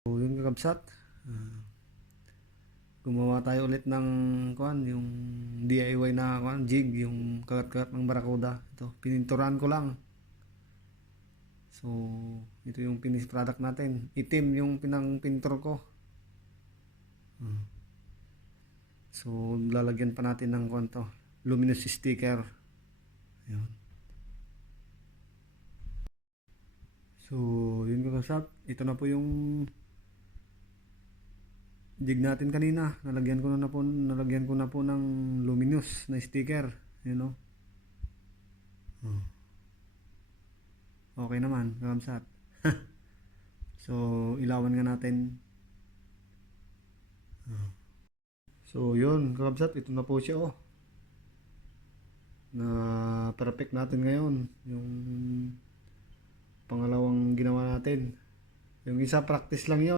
So, yun kakabsat. Ah, Gumawa tayo ulit ng yung DIY na jig, yung kagat-kagat ng barakuda. Ito, pininturan ko lang. So, ito yung finished product natin. Itim yung pinang-pintor ko. Ah, So, lalagyan pa natin ng luminous sticker. Ayun. So, yun kakabsat. Ito na po yung jig natin kanina. Nalagyan ko na po ng luminous na sticker, you know. Okay naman, kamsat. So, ilawan nga natin. So, yun, kakabsat, ito na po siya, oh. Na perfect natin ngayon. Yung pangalawang ginawa natin. Yung isa practice lang 'yon.